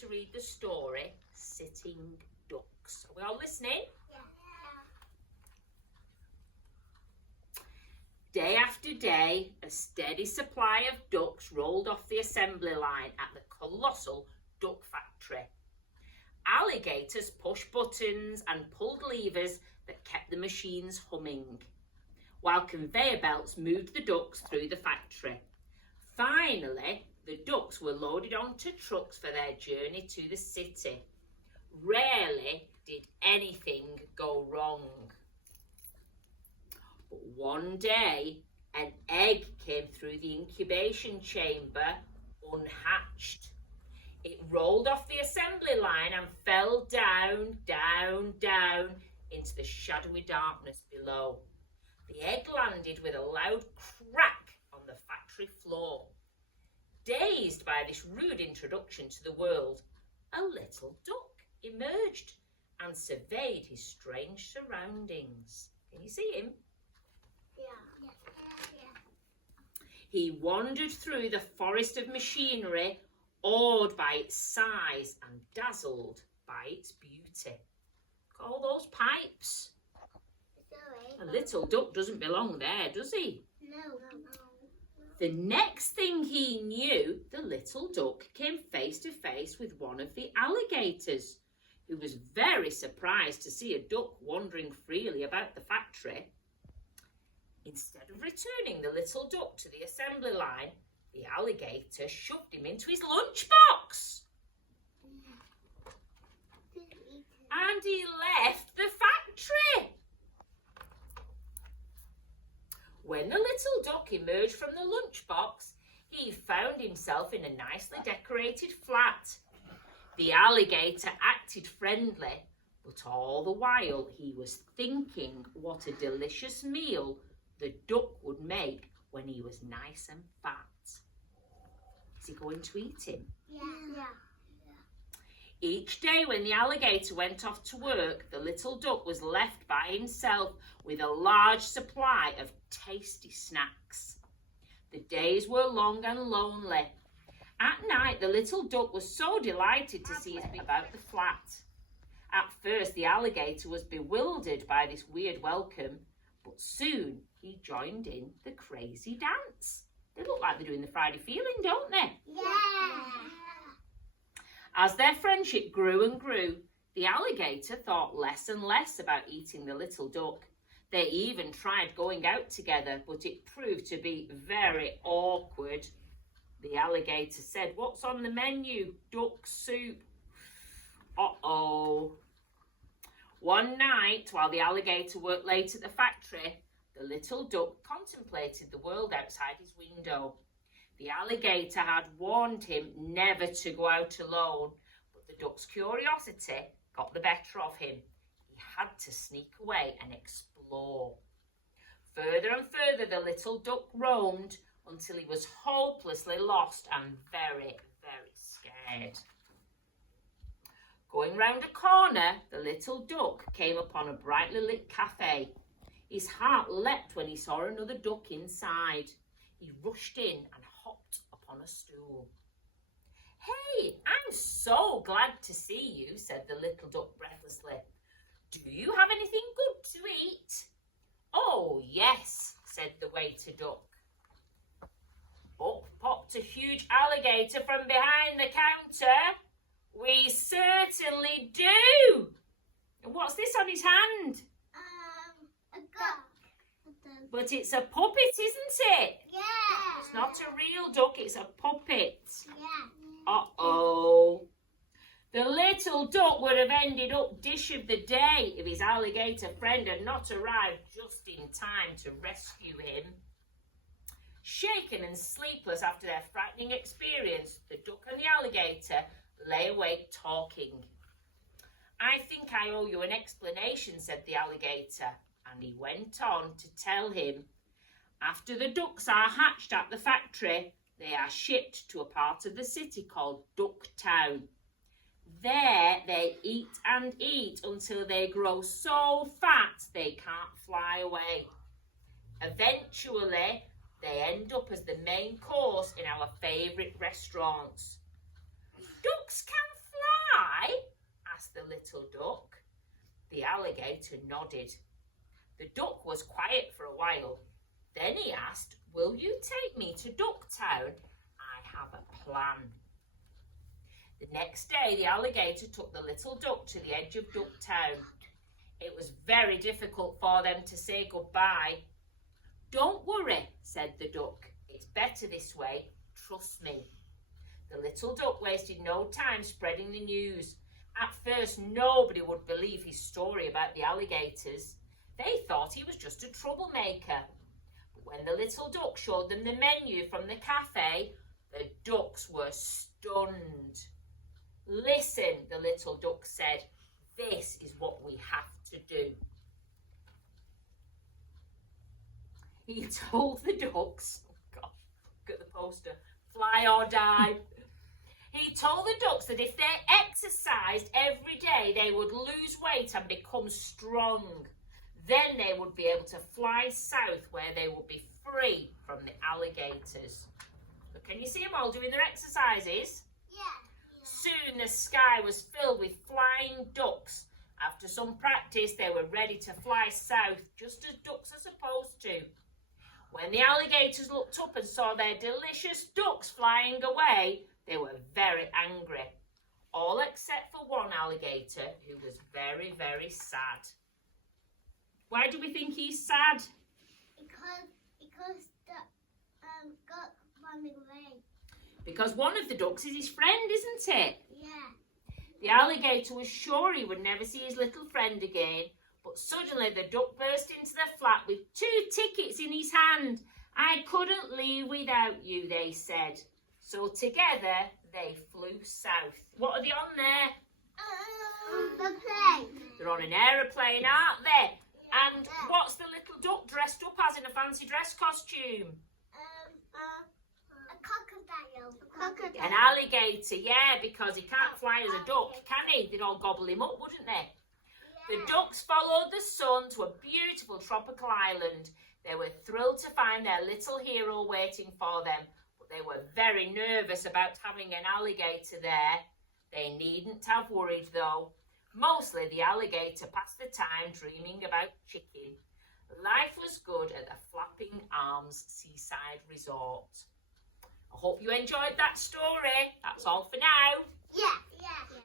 to read the story, Sitting Ducks. Are we all listening? Yeah. Day after day, a steady supply of ducks rolled off the assembly line at the colossal duck factory. Alligators pushed buttons and pulled levers that kept the machines humming, while conveyor belts moved the ducks through the factory. Finally, the ducks were loaded onto trucks for their journey to the city. Rarely did anything go wrong. But one day, an egg came through the incubation chamber unhatched. It rolled off the assembly line and fell down, down, down into the shadowy darkness below. The egg landed with a loud crack on the factory floor. Dazed by this rude introduction to the world, a little duck emerged and surveyed his strange surroundings. Can you see him? Yeah. He wandered through the forest of machinery, awed by its size and dazzled by its beauty. Look at all those pipes. A little duck doesn't belong there, does he? No. The next thing he knew, the little duck came face to face with one of the alligators, who was very surprised to see a duck wandering freely about the factory. Instead of returning the little duck to the assembly line, the alligator shoved him into his lunchbox. And he left the factory. When the little duck emerged from the lunchbox, he found himself in a nicely decorated flat. The alligator acted friendly, but all the while he was thinking what a delicious meal the duck would make when he was nice and fat. Is he going to eat him? Yeah. Each day when the alligator went off to work, the little duck was left by himself with a large supply of tasty snacks. The days were long and lonely. At night, the little duck was so delighted to see his about the flat. At first, the alligator was bewildered by this weird welcome, but soon he joined in the crazy dance. They look like they're doing the Friday feeling, don't they? Yeah. As their friendship grew and grew, the alligator thought less and less about eating the little duck. They even tried going out together, but it proved to be very awkward. The alligator said, "What's on the menu? Duck soup." Uh-oh. One night, while the alligator worked late at the factory, the little duck contemplated the world outside his window. The alligator had warned him never to go out alone, but the duck's curiosity got the better of him. He had to sneak away and explore. Further and further the little duck roamed until he was hopelessly lost and very, very scared. Going round a corner, the little duck came upon a brightly lit cafe. His heart leapt when he saw another duck inside. He rushed in and hopped upon a stool. "Hey, I'm so glad to see you," said the little duck breathlessly. "Do you have anything good to eat?" "Oh, yes," said the waiter duck. Up popped a huge alligator from behind the counter. "We certainly do." "And what's this on his hand?" A duck. "But it's a puppet, isn't it?" Yeah. "It's not a real duck, it's a puppet." Yeah. Uh-oh. The little duck would have ended up dish of the day if his alligator friend had not arrived just in time to rescue him. Shaken and sleepless after their frightening experience, the duck and the alligator lay awake talking. "I think I owe you an explanation," said the alligator, and he went on to tell him, after the ducks are hatched at the factory, they are shipped to a part of the city called Ducktown. There they eat and eat until they grow so fat they can't fly away. Eventually, they end up as the main course in our favourite restaurants. Ducks can little duck. The alligator nodded. The duck was quiet for a while. Then he asked, "Will you take me to Ducktown? I have a plan." The next day, the alligator took the little duck to the edge of Ducktown. It was very difficult for them to say goodbye. "Don't worry," said the duck. "It's better this way. Trust me." The little duck wasted no time spreading the news. At first, nobody would believe his story about the alligators. They thought he was just a troublemaker. But when the little duck showed them the menu from the cafe, the ducks were stunned. "Listen," the little duck said, "this is what we have to do." He told the ducks, oh gosh, look at the poster, fly or die. He told the ducks that if they exercised every day, they would lose weight and become strong. Then they would be able to fly south where they would be free from the alligators. But can you see them all doing their exercises? Yeah. Soon the sky was filled with flying ducks. After some practice, they were ready to fly south, just as ducks are supposed to. When the alligators looked up and saw their delicious ducks flying away, they were very angry. All except for one alligator who was very, very sad. Why do we think he's sad? Because the duck ran away. Because one of the ducks is his friend, isn't it? Yeah. The alligator was sure he would never see his little friend again, but suddenly the duck burst into the flat with 2 tickets in his hand. "I couldn't leave without you," they said. So together they flew south. What are they on there? The plane. They're on an aeroplane, aren't they? And what's the little duck dressed up as in a fancy dress costume? A crocodile. An alligator, yeah, because he can't fly as a duck, can he? They'd all gobble him up, wouldn't they? The ducks followed the sun to a beautiful tropical island. They were thrilled to find their little hero waiting for them, but they were very nervous about having an alligator there. They needn't have worried though. Mostly the alligator passed the time dreaming about chicken. Life was good at the Flapping Arms Seaside Resort. I hope you enjoyed that story. That's all for now. Yeah.